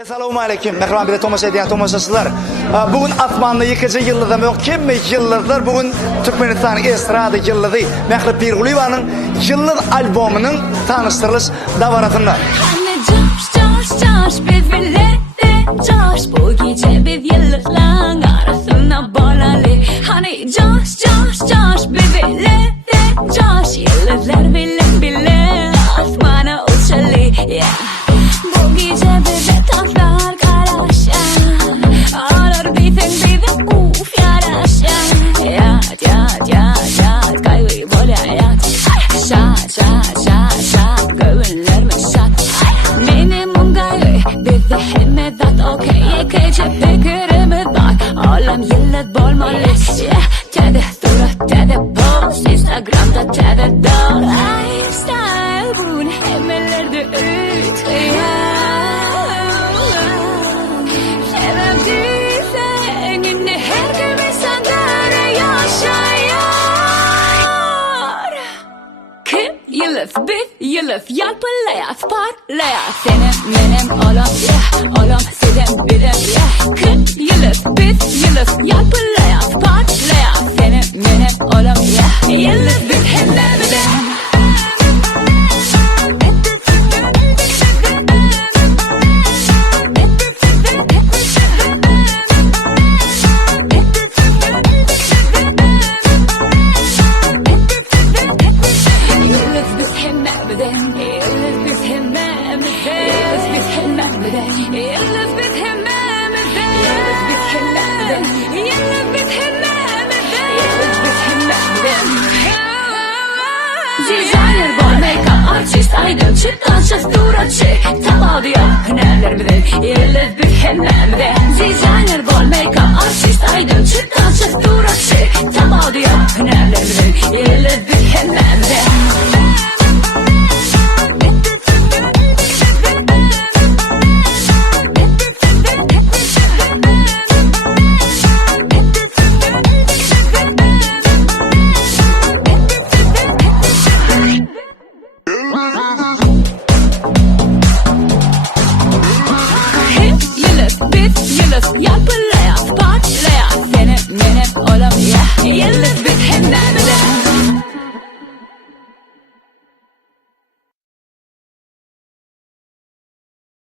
Assalomu alaykum. Mehron bilan tomosha edigan tomoshachilar. Bugun Osmonni 2-yilida yo'q, kimmi yillardir bugun Turkmeniston estrada yillidi Mehri Pirg'uliyevaning yillik albomining tanishtirilish davoratida. Josh bu gece biz yıllarla arasında bolali. Hani Josh bebeğle Josh yıllar bile asmana uçali. Bu gece bebek tatlar karışan ağlar bizim uf yaraşan. Yat kaybı bol hayat. Şat gönüller mi şat. Minimum gayrı bize hemmedat okey. Gece fikirimiz var. Olam yıllar bolmalı. Tede surat tede post Instagram'da tede dol. Lifestyle bunu hemmelerde ütüyor. Sevemdiysen yine her gün insanlar yaşıyor. Kim yılız biz yılız yalpılayaz parlayaz. Senin benim olam olam sizin bizim Kim yılız biz yılız yalpılayaz parlayaz. Senin benim olam yılız biz hemler bizim. Designer boy makeup artist aydın çıktanca suratçı Tamam diyor hünerlerimizin Yılız biz hemlerimizin Designer boy makeup artist aydın çıktanca